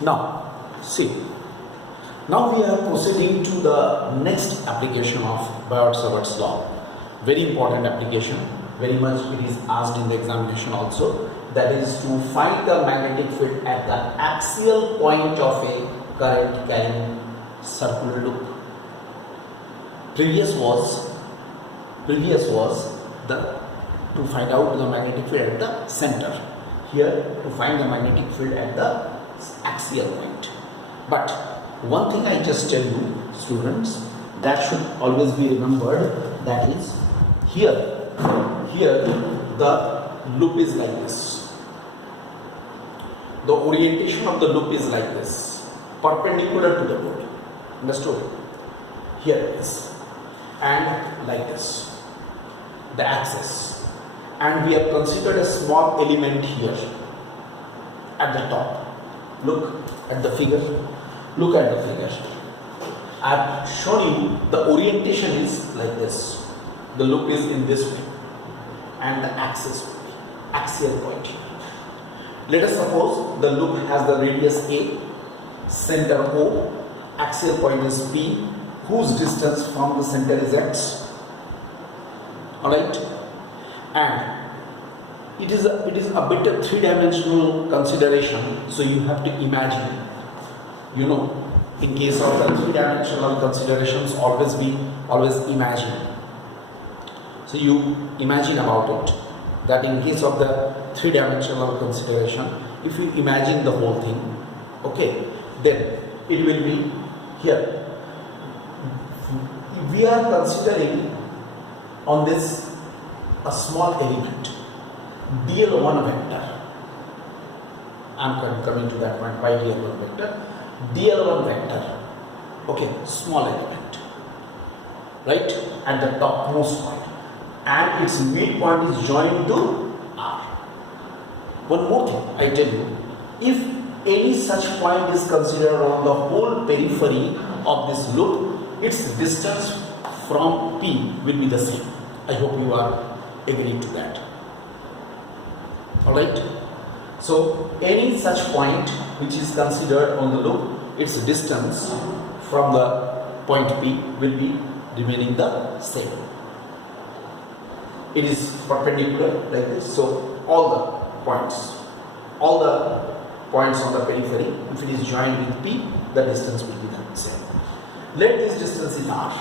Now, see, now we are proceeding to the next application of Biot-Savart's law. Very important application, very much it is asked in the examination also. That is to find the magnetic field at the axial point of a current carrying circular loop. Previous was to find out the magnetic field at the center. Here to find the magnetic field at the axial point. But one thing I just tell you, students, that should always be remembered, that is here the loop is like this. The orientation of the loop is like this, perpendicular to the loop. Understood? Here it is, and like this, the axis. And we have considered a small element here at the top. Look at the figure. Look at the figure. I have shown you the orientation is like this. The loop is in this way, and the axis will be axial point here. Let us suppose the loop has the radius A, center O, axial point is P, whose distance from the center is x. Alright? And it is a bit of three-dimensional consideration, so you have to imagine. You know, in case of the three-dimensional considerations, always imagine. So you imagine about it, that in case of the three-dimensional consideration, if you imagine the whole thing, okay, then it will be here. We are considering on this a small element, dl1 vector. I am coming to that point. Why dl1 vector? dl1 vector, okay, small element, right, at the topmost point, and its midpoint is joined to R. One more thing I tell you, if any such point is considered on the whole periphery of this loop, its distance from P will be the same. I hope you are agreed to that. Alright? So any such point which is considered on the loop, its distance from the point P will be remaining the same. It is perpendicular like this, so all the points on the periphery, if it is joined with P, the distance will be the same. Let this distance is R.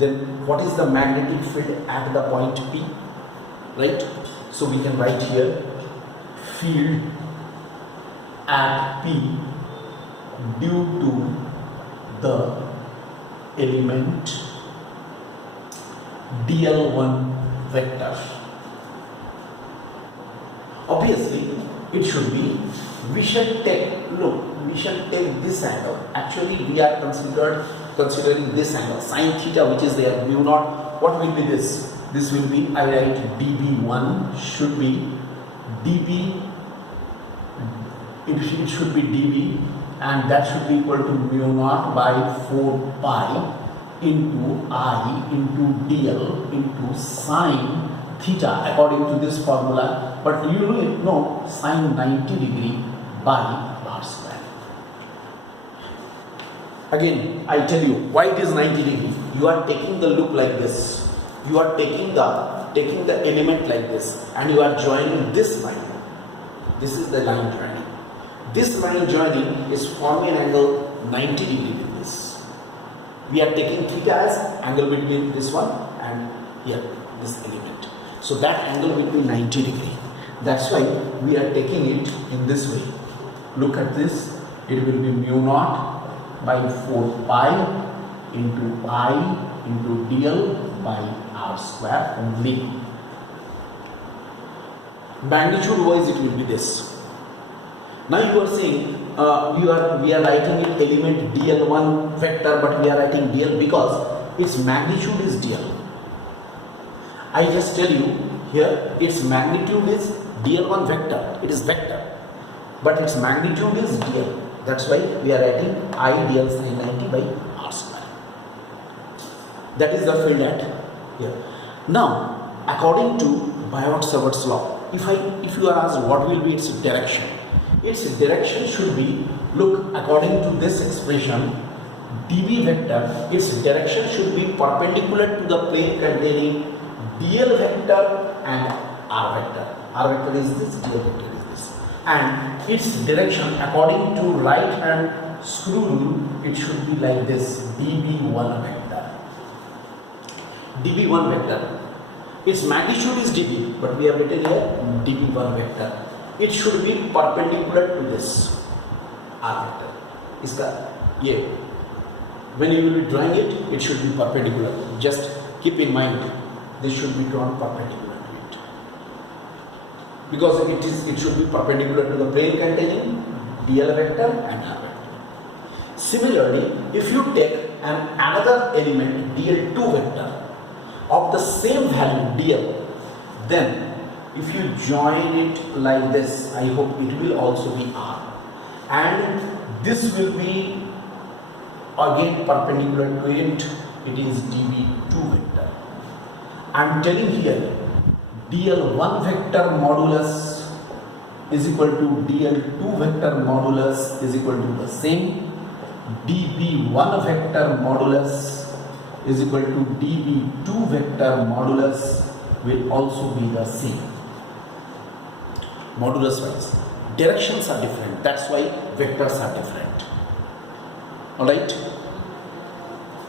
Then what is the magnetic field at the point P? Right? So we can write here field at P due to the element dl1 vector. Obviously it should be, we should take this angle. Actually we are considering this angle, sine theta, which is there, mu naught. What will be this? This will be, I write db1 should be db, it should be db, and that should be equal to mu naught by 4 pi into I into dl into sine theta according to this formula. But you know sine 90 degree by r square. Again, I tell you why it is 90 degree. You are taking the loop like this. You are taking the element like this, and you are joining this line. This is the line joining. This line joining is forming an angle 90 degree with this. We are taking theta as angle between this one and here, this element. So that angle will be 90 degree. That's why we are taking it in this way. Look at this. It will be mu naught by 4 pi into I into dl by r square only. Magnitude wise it will be this. Now you are saying we are writing it element dl1 vector, but we are writing dl because its magnitude is dl. I just tell you here its magnitude is dl1 vector. It is vector, but its magnitude is dl. That's why we are writing I dl sin 90 by r square. That is the field at here. Now, according to Biot-Savart's law, if you are asked what will be its direction, its direction should be, look, according to this expression, dB vector, its direction should be perpendicular to the plane containing dl vector and r vector. R vector is this, dl vector is this. And its direction according to right hand screw rule, it should be like this, dB1 vector. dB1 vector. Its magnitude is dB, but we have written here dB1 vector. It should be perpendicular to this r vector. Iska ye, when you will be drawing it, it should be perpendicular. Just keep in mind, this should be drawn perpendicular to it, because it should be perpendicular to the plane containing dl vector and r vector. Similarly, if you take another element dl2 vector of the same value dl, then if you join it like this, I hope it will also be r, and this will be again perpendicular to it, it is dB2 vector. I am telling here dl1 vector modulus is equal to dl2 vector modulus is equal to the same, dB1 vector modulus is equal to dB2 vector modulus will also be the same. Modulus wise, directions are different, that's why vectors are different. Alright,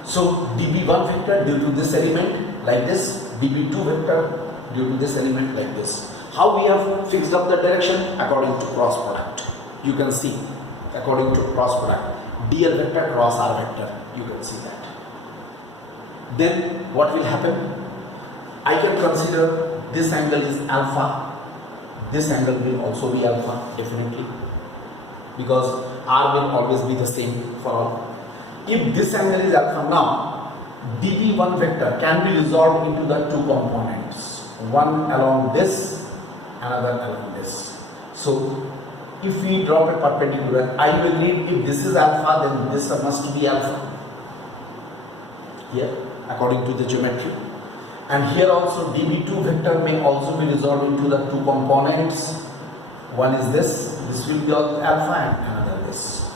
so dB1 vector due to this element like this, dB2 vector due to this element like this. How we have fixed up the direction? According to cross product. You can see, according to cross product, dl vector cross r vector, you can see that. Then what will happen? I can consider this angle is alpha, this angle will also be alpha, definitely, because r will always be the same for all. If this angle is alpha, now dB1 vector can be resolved into the two components, one along this, another along this. So if we drop a perpendicular, I will read if this is alpha, then this must be alpha here according to the geometry. And here also dB2 vector may also be resolved into the two components. One is this will be alpha, and another this.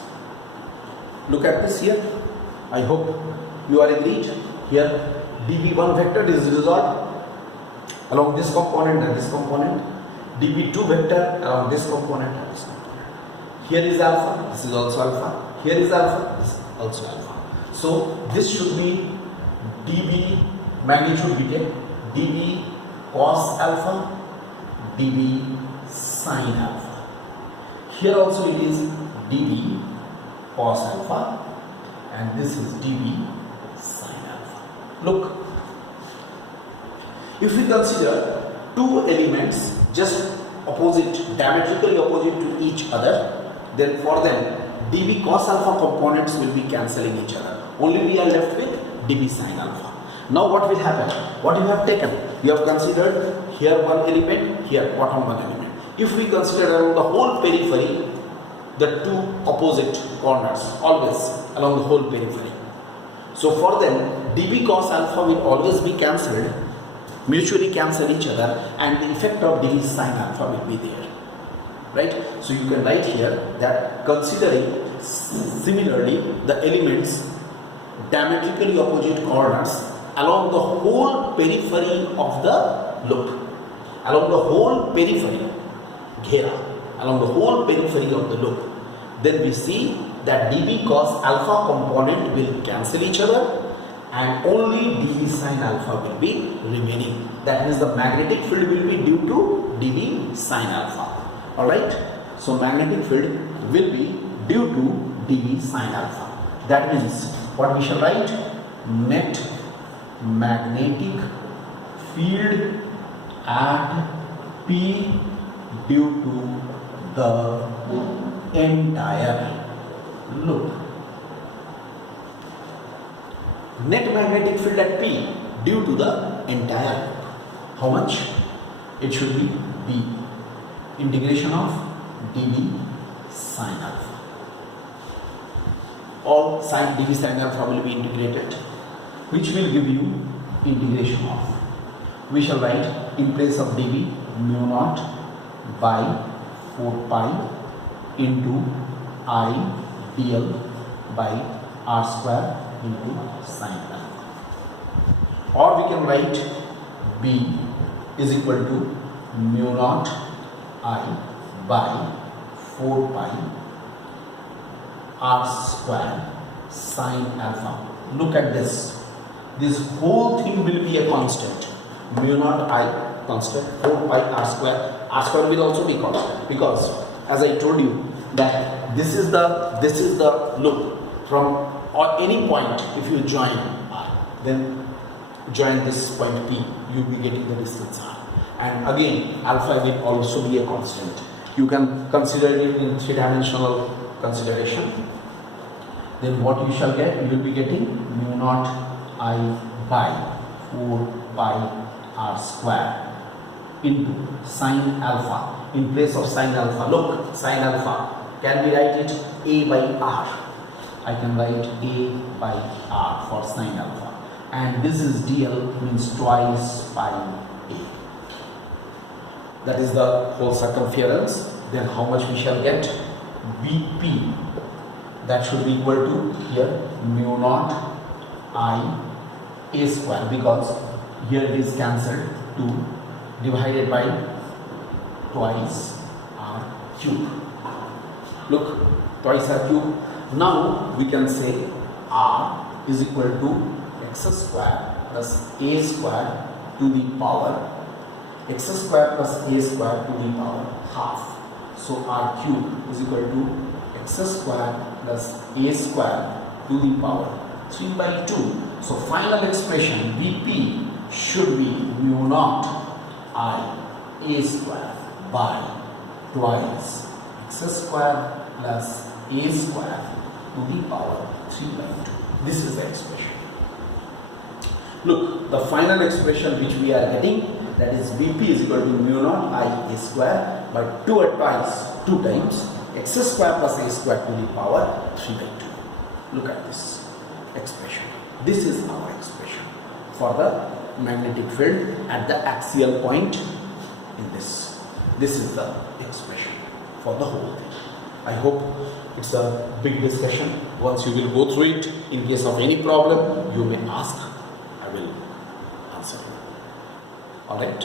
Look at this here. I hope you are agreed. Here dB1 vector is resolved along this component and this component. dB2 vector along this component and this component. Here is alpha, this is also alpha. Here is alpha, this is also alpha. So this should be dB magnitude we take dB cos alpha, dB sin alpha. Here also it is dB cos alpha, and this is dB sin alpha. Look, if we consider two elements just opposite, diametrically opposite to each other, then for them dB cos alpha components will be cancelling each other. Only we are left with dB sin alpha. Now what will happen? What you have taken? You have considered here one element, here bottom one element. If we consider around the whole periphery, the two opposite corners, always along the whole periphery. So for them, dB cos alpha will always be cancelled, mutually cancel each other, and the effect of dB sin alpha will be there. Right? So you can write here that considering similarly the elements diametrically opposite corners along the whole periphery of the loop, along the whole periphery, ghera, along the whole periphery of the loop, then we see that dB cos alpha component will cancel each other and only dB sin alpha will be remaining. That means the magnetic field will be due to dB sin alpha. Alright, so magnetic field will be due to dB sin alpha. That means what we shall write? Net magnetic field at P due to the entire loop. Net magnetic field at P due to the entire loop. How much? It should be B. Integration of dB sin alpha. All sin dB sin alpha will be integrated, which will give you integration of. We shall write in place of dB mu naught by 4 pi into I dl by r square into sine alpha. Or we can write B is equal to mu naught I by 4 pi r square sine alpha. Look at this. This whole thing will be a constant. Mu naught I constant, 4 pi r square. R square will also be constant because, as I told you, that this is the loop from or any point. If you join R, then join this point P, you will be getting the distance R. And again, alpha will also be a constant. You can consider it in three-dimensional consideration. Then what you shall get? You will be getting mu naught I by 4 pi r square into sine alpha. In place of sine alpha, look, sine alpha, can we write it A by R? I can write A by R for sine alpha. And this is dl, means twice pi A. That is the whole circumference. Then how much we shall get? Bp, that should be equal to here mu naught I A square, because here it is cancelled, 2 divided by twice r cube. Look, twice r cube. Now we can say r is equal to x square plus a square to the power x square plus a square to the power half. So r cube is equal to x square plus a square to the power 3 by 2. So final expression Vp should be mu naught I a square by twice x square plus a square to the power 3 by 2. This is the expression. Look, the final expression which we are getting, that is Vp is equal to mu naught I a square by 2 times x square plus a square to the power 3 by 2. Look at this expression. This is our expression for the magnetic field at the axial point in this. This is the expression for the whole thing. I hope it's a big discussion. Once you will go through it, in case of any problem, you may ask. I will answer you. All right.